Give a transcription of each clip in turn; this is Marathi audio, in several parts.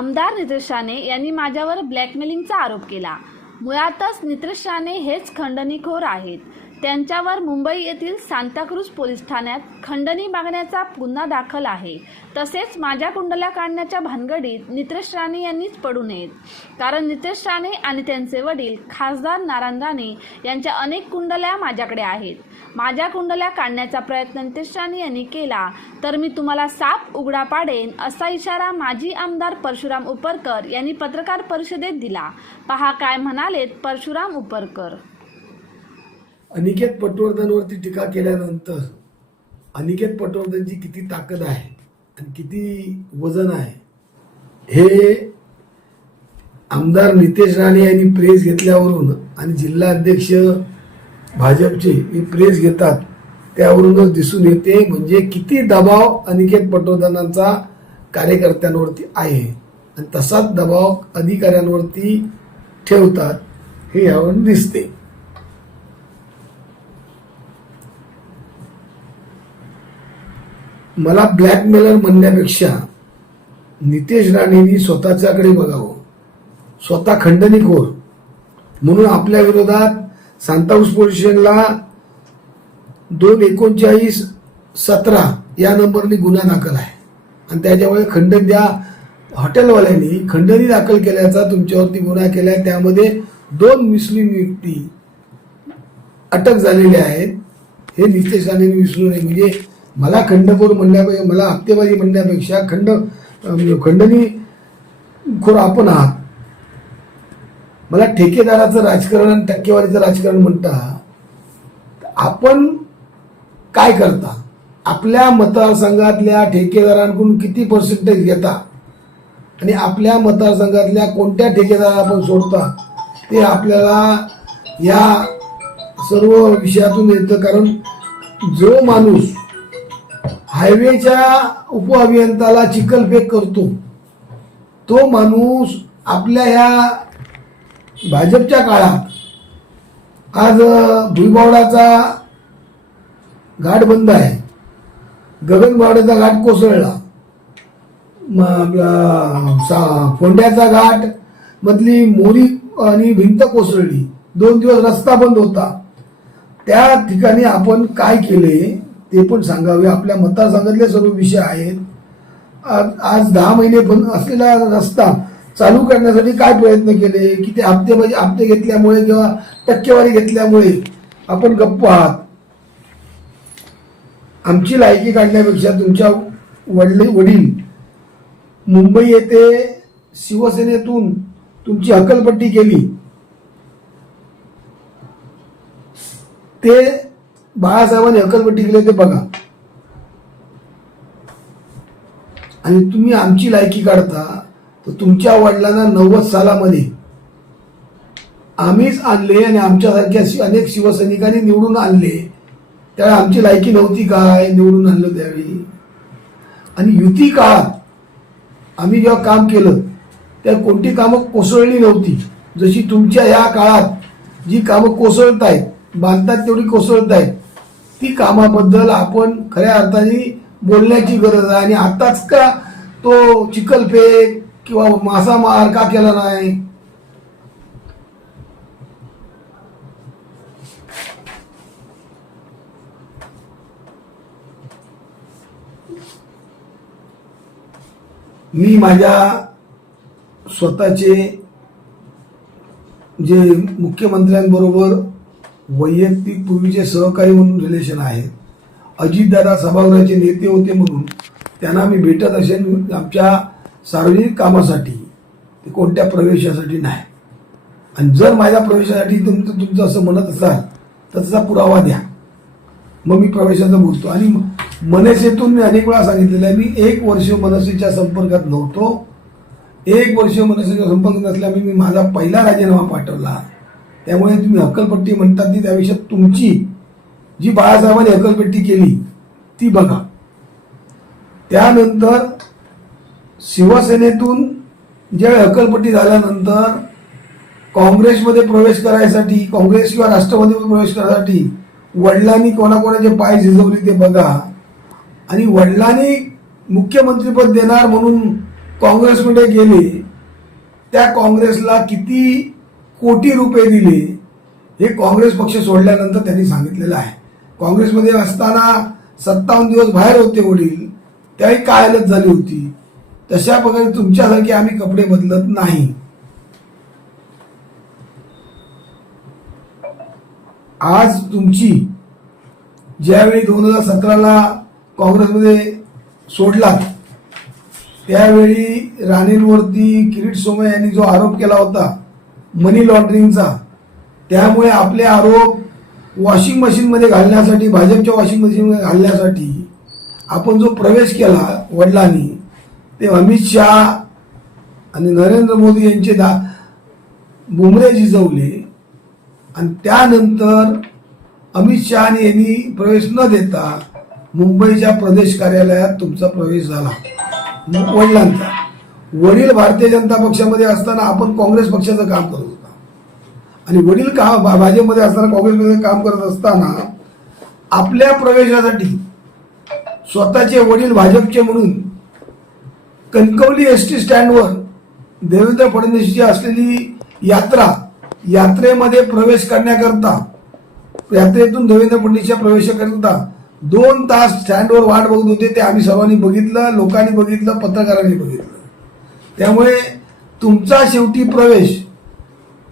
आमदार नितेश राणे यांनी माझ्यावर ब्लॅकमेलिंगचा आरोप केला. मुळातच नितेश राणे हेच खंडणीखोर आहेत. त्यांच्यावर मुंबई येथील सांताक्रूज पोलीस ठाण्यात खंडणी मागण्याचा गुन्हा दाखल आहे. तसेच माझ्या कुंडल्या काढण्याच्या भानगडीत नितेश राणे यांनीच पडू नयेत. कारण नितेश राणे आणि त्यांचे वडील खासदार नारायण राणे यांच्या अनेक कुंडल्या माझ्याकडे आहेत. माझ्या कुंडल्या काढण्याचा प्रयत्न नितेश राणे यांनी केला तर मी तुम्हाला साप उघडा पाडेन असा इशारा माजी आमदार परशुराम उपरकर यांनी पत्रकार परिषदेत दिला. पहा काय म्हणालेत परशुराम उपरकर. अनिकेत पटवर्धनवरती टीका केल्यानंतर अनिकेत पटवर्धनची किती ताकद आहे आणि किती वजन आहे हे आमदार नितेश राणे यांनी प्रेस घेतल्यावरून आणि जिल्हा अध्यक्ष भाजपचे हे प्रेस घेतात त्यावरूनच दिसून येते. म्हणजे किती दबाव अनिकेत पटवर्धनांचा कार्यकर्त्यांवरती आहे आणि तसाच दबाव अधिकाऱ्यांवरती ठेवतात हे यावरून दिसते. मला ब्लॅकमेलर म्हणण्यापेक्षा नितेश राणेंनी स्वतःच्याकडे बघावं. स्वतः खंडणीखोर. म्हणून आपल्या विरोधात सांताऊस पोलीस दोन एकोणचाळीस सतरा या नंबरने गुन्हा दाखल आहे. आणि त्याच्यामुळे खंडन त्या हॉटेलवाल्यांनी खंडणी दाखल केल्याचा तुमच्यावरती गुन्हा केला आहे त्यामध्ये दोन मुस्लिम व्यक्ती अटक झालेले आहेत. हे नितेश राणेंनी विसरू नये म्हणजे मला खंडखोर म्हणण्यापेक्षा मला हप्तेबाजी म्हणण्यापेक्षा खंड म्हणजे खंडणी खोर आपण आहात. मला ठेकेदाराचं राजकारण आणि टक्केवारीचं राजकारण म्हणता आपण काय करता? आपल्या मतदारसंघातल्या ठेकेदारांकडून किती पर्सेंटेज घेता? आणि आपल्या मतदारसंघातल्या कोणत्या ठेकेदाराला आपण सोडता? ते आपल्याला या सर्व विषयातून येतं. कारण जो माणूस हायवेच्या उपअभियंताला चिखलफेक करतो. तो माणूस आपल्या ह्या भाजपच्या काळात आज भुईबावडाचा घाट बंद आहे. गगनबावड्याचा घाट कोसळला. सा- फोंड्याचा घाट मधली मोरी आणि भिंत कोसळली. दोन दिवस रस्ता बंद होता. त्या ठिकाणी आपण काय केले? ते पण सांगावे. आपल्या मतदारसंघातले सर्व विषय आहेत. आज आज दहा महिने बंद असलेला रस्ता चालू करण्यासाठी काय प्रयत्न केले? की ते हप्ते म्हणजे हप्ते घेतल्यामुळे किंवा टक्केवारी घेतल्यामुळे आपण गप्प आहात. आमची लायकी काढण्यापेक्षा तुमच्या वडले वडील मुंबई येथे शिवसेनेतून तुमची हकलपट्टी केली. ते बाळासाहेबांनी हकलपट्टी केली ते बघा. आणि तुम्ही आमची लायकी काढता तर तुमच्या वडिलांना नव्वद सालामध्ये आम्हीच आणले आणि आमच्यासारख्या अनेक शिवसैनिकांनी निवडून आणले. त्यावेळी आमची लायकी नव्हती काय निवडून आणलं त्यावेळी. आणि युती काळात आम्ही जेव्हा काम केलं त्या कोणती कामं कोसळली नव्हती. जशी तुमच्या या काळात जी कामं कोसळत आहेत बांधतात तेवढी कोसळत आहेत ती कामाबद्दल आपण खऱ्या अर्थाने बोलण्याची गरज आहे. आणि आताच का तो चिखलफेक किंवा मासामार का केला नाही? मी माझ्या स्वतःचे जे मुख्यमंत्र्यांबरोबर वैयक्तिक पूर्वीचे सहकारी म्हणून रिलेशन आहेत. अजितदादा सभागृहाचे नेते होते म्हणून त्यांना मी भेटत असेल आमच्या सार्वजनिक कामासाठी. ते कोणत्या प्रवेशासाठी नाही. आणि जर माझ्या प्रवेशासाठी तुमचं तुमचं असं म्हणत असाल तर त्याचा पुरावा द्या. मग मी प्रवेशाचं बोलतो. आणि मनसेतून मी अनेक वेळा सांगितलेलं आहे मी एक वर्ष मनसेच्या संपर्कात नव्हतो. एक वर्ष मनसेच्या संपर्क नसल्यामुळे मी माझा पहिला राजीनामा पाठवला. त्यामुळे तुम्ही हक्कलपट्टी म्हणतात ती त्यापेक्षा तुमची. जी बाळासाहेबांनी हक्कलपट्टी केली ती बघा. त्यानंतर शिवसेनेतून ज्यावेळी हक्कलपट्टी झाल्यानंतर काँग्रेसमध्ये प्रवेश करायसाठी काँग्रेस किंवा राष्ट्रवादीमध्ये प्रवेश करायसाठी वडिलांनी कोणाकोणाचे पाय झिजवले ते बघा. आणि वडिलांनी मुख्यमंत्रीपद देणार म्हणून काँग्रेसमध्ये गेले त्या काँग्रेसला किती कोटी रुपये दिले हे काँग्रेस पक्ष सोडल्यानंतर त्यांनी सांगितलेलं आहे. काँग्रेसमध्ये असताना सत्तावन्न दिवस बाहेर होते वडील त्याही काय हालत झाली होती? तशा प्रकारे तुमच्यासारखे आम्ही कपडे बदलत नाही. आज तुमची ज्यावेळी दोन हजार सतराला काँग्रेसमध्ये सोडलात त्यावेळी राणींवरती किरीट सोमय यांनी जो आरोप केला होता मनी लॉन्ड्रिंगचा त्यामुळे आपले आरोप वॉशिंग मशीनमध्ये घालण्यासाठी भाजपच्या वॉशिंग मशीनमध्ये घालण्यासाठी आपण जो प्रवेश केला वडिलांनी ते अमित शहा आणि नरेंद्र मोदी यांचे दा बुमरे झिजवले आणि त्यानंतर अमित शहाने यांनी प्रवेश न देता मुंबईच्या प्रदेश कार्यालयात तुमचा प्रवेश झाला. मग वडिलांचा. वडील भारतीय जनता पक्षामध्ये असताना आपण काँग्रेस पक्षाचं काम करत होता. आणि वडील का भा- भाजपमध्ये असताना काँग्रेसमध्ये काम करत असताना आपल्या प्रवेशासाठी स्वतःचे वडील भाजपचे म्हणून कणकवली एस टी स्टँडवर देवेंद्र फडणवीसची असलेली यात्रा यात्रेमध्ये प्रवेश करण्याकरता यात्रेतून देवेंद्र फडणवीसच्या प्रवेशाकरता दोन तास स्टँडवर वाट बघत होते ते आम्ही सर्वांनी बघितलं लोकांनी बघितलं पत्रकारांनी बघितलं. त्यामुळे तुमचा शेवटी प्रवेश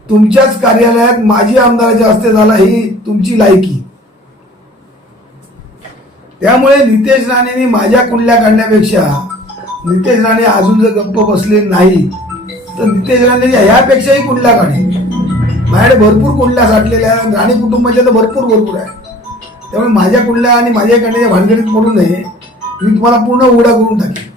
तुमच्याच कार्यालयात माजी आमदाराच्या हस्ते झाला ही तुमची लायकी. त्यामुळे नितेश राणेंनी माझ्या कुंडल्या काढण्यापेक्षा नितेश राणे अजून जर गप्प बसले नाही तर नितेश राणे ह्यापेक्षाही कुंडल्या काढेल. माझ्याकडे भरपूर कुंडल्या साठलेल्या आहेत. राणे कुटुंबाच्या तर भरपूर भरपूर आहे त्यामुळे माझ्या कुंडल्या आणि माझ्या काढण्याच्या भानगडीत पडू नये मी तुम्हाला पूर्ण उघडा करून टाकेन.